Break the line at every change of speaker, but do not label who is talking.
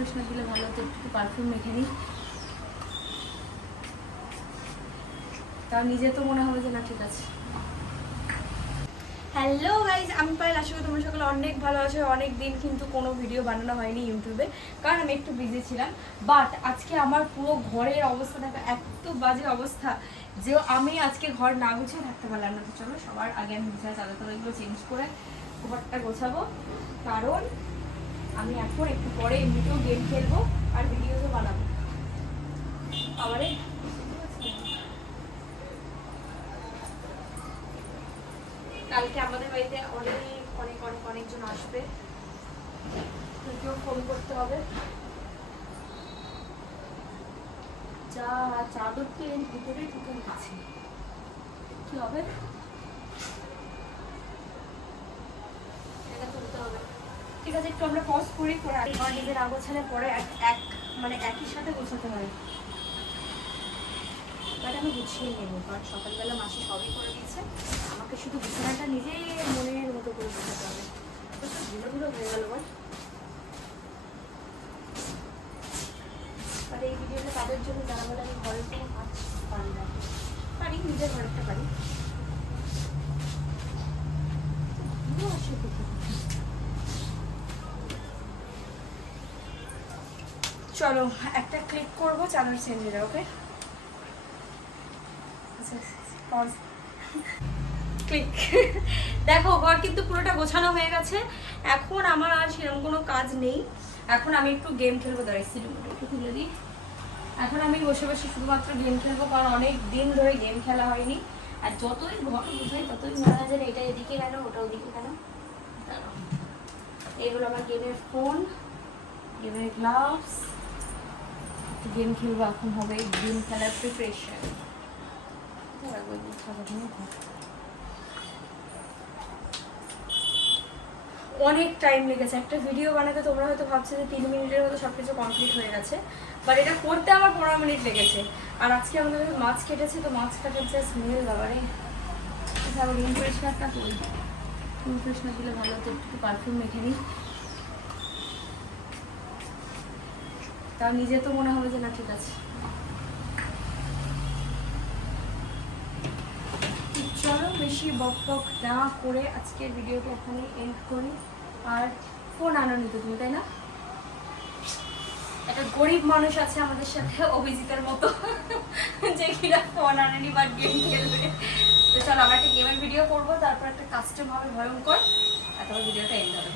Freshener দিলে ভালো হতো, একটু পারফিউম মেখে নিই। তাও নিজে তো মনে হবে যে না, ঠিক আছে। হ্যালো গাইজ আমি পাইল আশা করি তোমরা সকলে অনেক ভালো আছো। অনেক দিন কিন্তু কোনো ভিডিও বানানো হয়নি ইউটিউবে, কারণ আমি একটু বিজি ছিলাম। বাট আজকে আমার পুরো ঘরের অবস্থা দেখো, এত বাজে অবস্থা যে আমি আজকে ঘর না গুছিয়ে থাকতে পারলাম না। তো চলো, সবার আগে আমি বিছানা চাদর টাদরগুলো চেঞ্জ করে ঘরটা গোছাবো। কারণ আমি এখন একটু পরে এমনিতেও গেম খেলব আর ভিডিওও বানাবো। আবারে, কালকে আমাদের বাড়িতে অনেক অনেক অনেক, অনেকজন আসবে। কেউ ফোন করতে হবে। চাদরটি এর ভিতরে ঢুকে গেছে। কি হবে এটা তুলতে হবে ঠিক আছে একটু আমরা পজ করি আর নিজের আগোছালে পরে এক মানে একই সাথে গোছাতে হয়। বাট আমি গুছিয়ে নেব, কারণ সকালবেলা মাসি সবই করে দিয়েছে। আমাকে শুধু বিছানাটা নিজেই মনের মতো করে গোছাতে হবে। ধুলো ধুলো হয়ে গেল বল। আর এই ভিডিওটা তাদের জন্য যারা বলে আমি ঘরের কোনো কাজ পারি না। পারি, নিজের ঘরেরটা পারি। আসে কোথা চলো, একটা ক্লিক করব চাদর চেঞ্জের ওকে ক্লিক দেখো, ঘর কিন্তু পুরোটা গোছানো হয়ে গেছে। এখন আমার আর সেরকম কোনো কাজ নেই। এখন আমি একটু গেম খেলব দাঁড়াই সিনেমাটা একটু তুলে দিই। এখন আমি বসে বসে শুধুমাত্র গেম খেলব, কারণ অনেক দিন ধরে গেম খেলা হয়নি। আর যতই ঘর বোঝাই ততই মনে হয় যেন এটা এদিকে কেন ওটা ওদিকে দাঁড়াও। এইগুলো আমার গেমের ফোন গেমের গ্লাভস গেম খেলব, এখন হবে গেম খেলার প্রিপারেশন অনেক টাইম লেগেছে। একটা ভিডিও বানাতে তোমরা হয়তো ভাবছ যে তিন মিনিটের মতো সব কিছু কমপ্লিট হয়ে গেছে বাট এটা করতে আমার পনেরো মিনিট লেগেছে। আর আজকে আমাদের মাছ কেটেছে, তো মাছ কাটার যে স্মেল বাবারে। আচ্ছা রুম পরিষ্কারটা করি। রুম পরিষ্কার দিলে ভালো হতো, একটু পারফিউম মেখে নিই। তাও নিজে তো মনে হবে যে না, ঠিক আছে। চলো বেশি বক বক না করে আজকের ভিডিওটা এখানে এন্ড করি। আর ফোন আনো নিতে তুমি, তাই না? একটা গরিব মানুষ আছে আমাদের সাথে, অভিজিতের মতো, যে কিনা ফোন আনেনি বা গেম খেলবে। তো চলো আমরা একটা গেমের ভিডিও করব, তারপর একটা কাস্টম হবে ভয়ঙ্কর, আর তারপর ভিডিওটা এন্ড হবে।